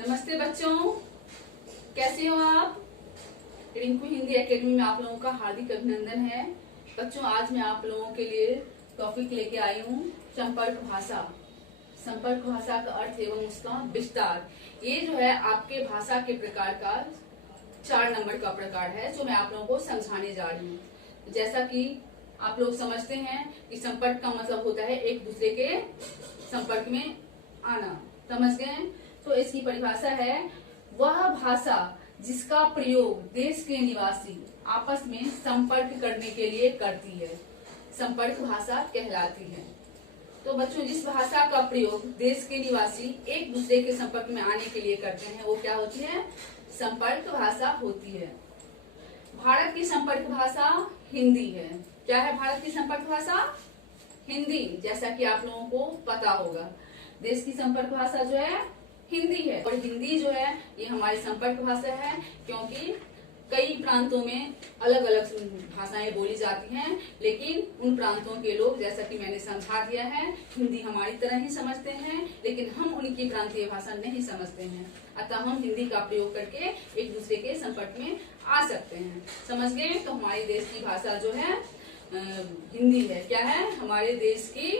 नमस्ते बच्चों, कैसे हो आप। रिंकू हिंदी एकेडमी में आप लोगों का हार्दिक अभिनंदन है। बच्चों, आज मैं आप लोगों के लिए टॉपिक लेके आई हूँ संपर्क भाषा। संपर्क भाषा का अर्थ एवं उसका विस्तार। ये जो है आपके भाषा के प्रकार का 4 नंबर का प्रकार है जो मैं आप लोगों को समझाने जा रही हूँ। जैसा कि आप लोग समझते हैं कि संपर्क का मतलब होता है एक दूसरे के संपर्क में आना। समझ गए? तो इसकी परिभाषा है वह भाषा जिसका प्रयोग देश के निवासी आपस में संपर्क करने के लिए करती है, संपर्क भाषा कहलाती है। तो बच्चों, जिस भाषा का प्रयोग देश के निवासी एक दूसरे के संपर्क में आने के लिए करते हैं वो क्या होती है? संपर्क भाषा होती है। भारत की संपर्क भाषा हिंदी है। क्या है भारत की संपर्क भाषा? हिंदी। जैसा कि आप लोगों को पता होगा, देश की संपर्क भाषा जो है हिंदी है। और हिंदी जो है ये हमारी संपर्क भाषा है, क्योंकि कई प्रांतों में अलग अलग भाषाएं बोली जाती हैं, लेकिन उन प्रांतों के लोग, जैसा कि मैंने समझा दिया है, हिंदी हमारी तरह ही समझते हैं, लेकिन हम उनकी प्रांतीय भाषा नहीं समझते हैं। अतः हम हिंदी का प्रयोग करके एक दूसरे के संपर्क में आ सकते हैं। समझ गए? तो हमारे देश की भाषा जो है हिंदी है। क्या है? हमारे देश की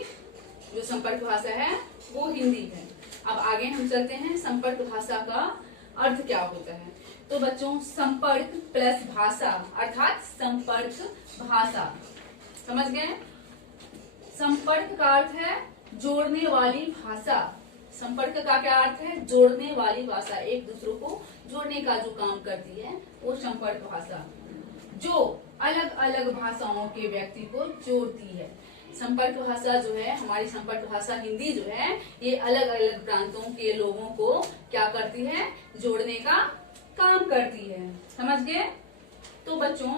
जो संपर्क भाषा है वो हिंदी है। अब आगे हम चलते हैं, संपर्क भाषा का अर्थ क्या होता है। तो बच्चों, संपर्क प्लस भाषा अर्थात संपर्क भाषा। समझ गए? संपर्क का अर्थ है जोड़ने वाली भाषा। संपर्क का क्या अर्थ है? जोड़ने वाली भाषा। एक दूसरों को जोड़ने का जो काम करती है वो संपर्क भाषा, जो अलग अलग भाषाओं के व्यक्ति को जोड़ती है। संपर्क भाषा जो है, हमारी संपर्क भाषा हिंदी जो है, ये अलग अलग प्रांतों के लोगों को क्या करती है? जोड़ने का काम करती है। समझ गए? तो बच्चों,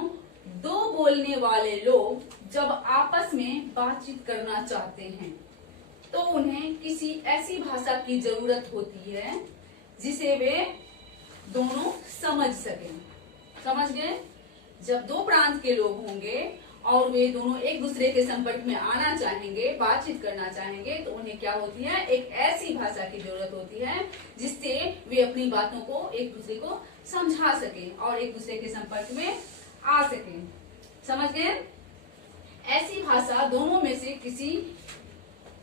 दो बोलने वाले लोग जब आपस में बातचीत करना चाहते हैं तो उन्हें किसी ऐसी भाषा की जरूरत होती है जिसे वे दोनों समझ सकें। समझ गए? जब दो प्रांत के लोग होंगे और वे दोनों एक दूसरे के संपर्क में आना चाहेंगे, बातचीत करना चाहेंगे, तो उन्हें क्या होती है? एक ऐसी भाषा की जरूरत होती है जिससे वे अपनी बातों को एक दूसरे को समझा सकें और एक दूसरे के संपर्क में आ सकें। समझ गए? ऐसी भाषा दोनों में से किसी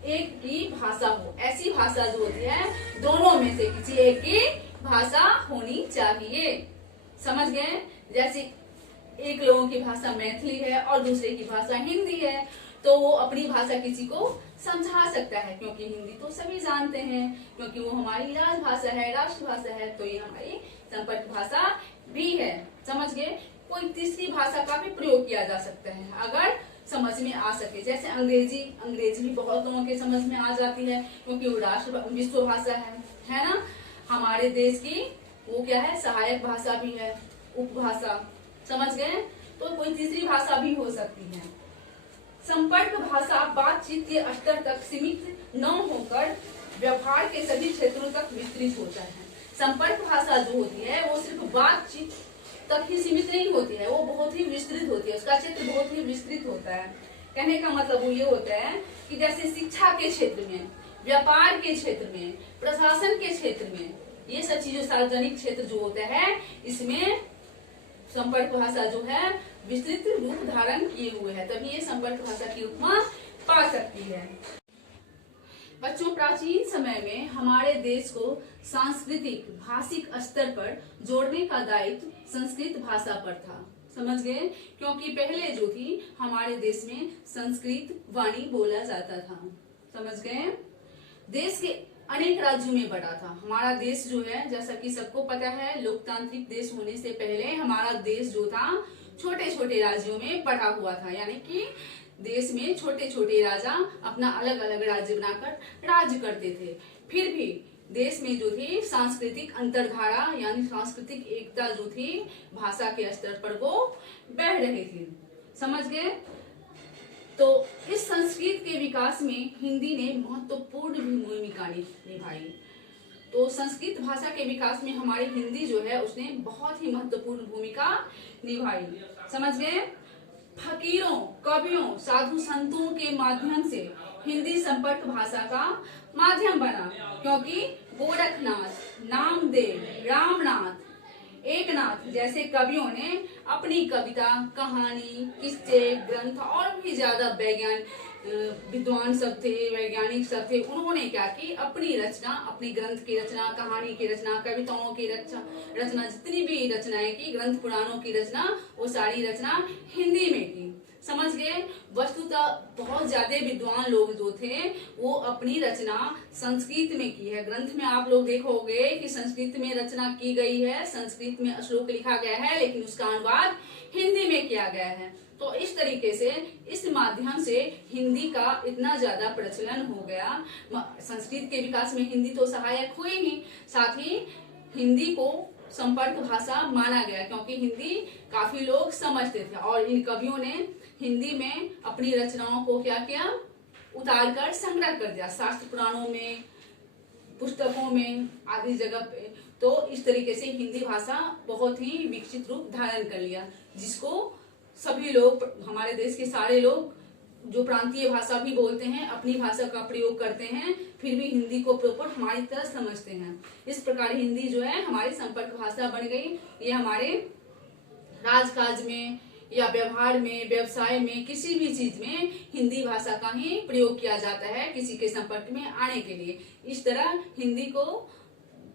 एक की भाषा हो। ऐसी भाषा जो होती है दोनों में से किसी एक की भाषा होनी चाहिए। समझ गए? जैसे एक लोगों की भाषा मैथिली है और दूसरे की भाषा हिंदी है, तो वो अपनी भाषा किसी को समझा सकता है, क्योंकि हिंदी तो सभी जानते हैं, क्योंकि वो हमारी राजभाषा है, राष्ट्रभाषा है, तो ये हमारी संपर्क भाषा भी है। समझ गए? कोई तीसरी भाषा का भी प्रयोग किया जा सकता है अगर समझ में आ सके। जैसे अंग्रेजी भी बहुत लोगों के समझ में आ जाती है, क्योंकि वो राष्ट्र विश्व भाषा है ना। हमारे देश की वो क्या है? सहायक भाषा भी है, उपभाषा। समझ गए? तो कोई तीसरी भाषा भी हो सकती है। संपर्क भाषा बातचीत के स्तर तक सीमित न होकर व्यवहार के सभी क्षेत्रों तक विस्तृत होता है। संपर्क भाषा जो होती है वो सिर्फ बातचीत तक ही सीमित नहीं होती है, वो बहुत ही विस्तृत होती है, उसका क्षेत्र बहुत ही विस्तृत होता है। कहने का मतलब वो ये होता है कि जैसे शिक्षा के क्षेत्र में, व्यापार के क्षेत्र में, प्रशासन के क्षेत्र में, ये सब चीजें, सार्वजनिक क्षेत्र जो होता है, इसमें संपर्क भाषा जो है विस्तृत रूप धारण किए हुए है, तभी ये संपर्क भाषा की उपमा पा सकती है। बच्चों, प्राचीन समय में हमारे देश को सांस्कृतिक भाषिक स्तर पर जोड़ने का दायित्व संस्कृत भाषा पर था। समझ गए? क्योंकि पहले जो थी हमारे देश में संस्कृत वाणी बोला जाता था। समझ गए? देश के अनेक राज्यों में बटा था। हमारा देश जो है, जैसा कि सबको पता है, लोकतांत्रिक देश होने से पहले हमारा देश जो था छोटे छोटे राज्यों में बटा हुआ था, यानी कि देश में छोटे छोटे राजा अपना अलग अलग राज्य बनाकर राज्य करते थे। फिर भी देश में जो थी सांस्कृतिक अंतरधारा यानी सांस्कृतिक एकता जो थी भाषा के स्तर पर वो बढ़ रही थी। समझ गए? तो इस संस्कृत के विकास में हिंदी ने महत्वपूर्ण भूमिका निभाई। तो संस्कृत भाषा के विकास में हमारी हिंदी जो है उसने बहुत ही महत्वपूर्ण भूमिका निभाई। समझ गए? फकीरों, कवियों, साधु संतों के माध्यम से हिंदी संपर्क भाषा का माध्यम बना, क्योंकि गोरखनाथ, नाम नामदेव, रामनाथ, एकनाथ जैसे कवियों ने अपनी कविता, कहानी, किस्से, ग्रंथ और भी ज्यादा विद्वान सब थे, वैज्ञानिक सब थे, उन्होंने क्या की अपनी रचना, अपने ग्रंथ की रचना, कहानी की रचना, कविताओं की रचना जितनी भी रचनाएं की, ग्रंथ पुराणों की रचना, वो सारी रचना हिंदी में की। समझ गए? वस्तुतः बहुत ज्यादा विद्वान लोग जो थे वो अपनी रचना संस्कृत में की है। ग्रंथ में आप लोग देखोगे कि संस्कृत में रचना की गई है, संस्कृत में श्लोक लिखा गया है, लेकिन उसका अनुवाद हिंदी में किया गया है। तो इस तरीके से इस माध्यम से हिंदी का इतना ज्यादा प्रचलन हो गया। संस्कृत के विकास में हिंदी तो सहायक हुई ही, साथ ही हिंदी को संपर्क भाषा माना गया, क्योंकि हिंदी काफी लोग समझते थे और इन कवियों ने हिंदी में अपनी रचनाओं को क्या किया, उतार कर संग्रह कर दिया शास्त्र पुराणों में, पुस्तकों में आदि जगह पे। तो इस तरीके से हिंदी भाषा बहुत ही विकसित रूप धारण कर लिया, जिसको सभी लोग, हमारे देश के सारे लोग जो प्रांतीय भाषा भी बोलते हैं, अपनी भाषा का प्रयोग करते हैं, फिर भी हिंदी को प्रॉपर हमारी तरह समझते हैं। इस प्रकार हिंदी जो है हमारी संपर्क भाषा बन गई। ये हमारे राजकाज में या व्यवहार में, व्यवसाय में, किसी भी चीज में हिंदी भाषा का ही प्रयोग किया जाता है किसी के संपर्क में आने के लिए। इस तरह हिंदी को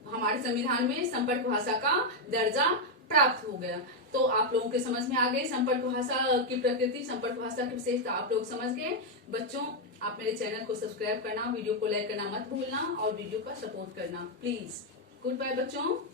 हमारे संविधान में संपर्क भाषा का दर्जा प्राप्त हो गया। तो आप लोगों के समझ में आ गई संपर्क भाषा की प्रकृति, संपर्क भाषा की विशेषता आप लोग समझ गए। बच्चों, आप मेरे चैनल को सब्सक्राइब करना, वीडियो को लाइक करना मत भूलना और वीडियो का सपोर्ट करना प्लीज। गुड बाय बच्चों।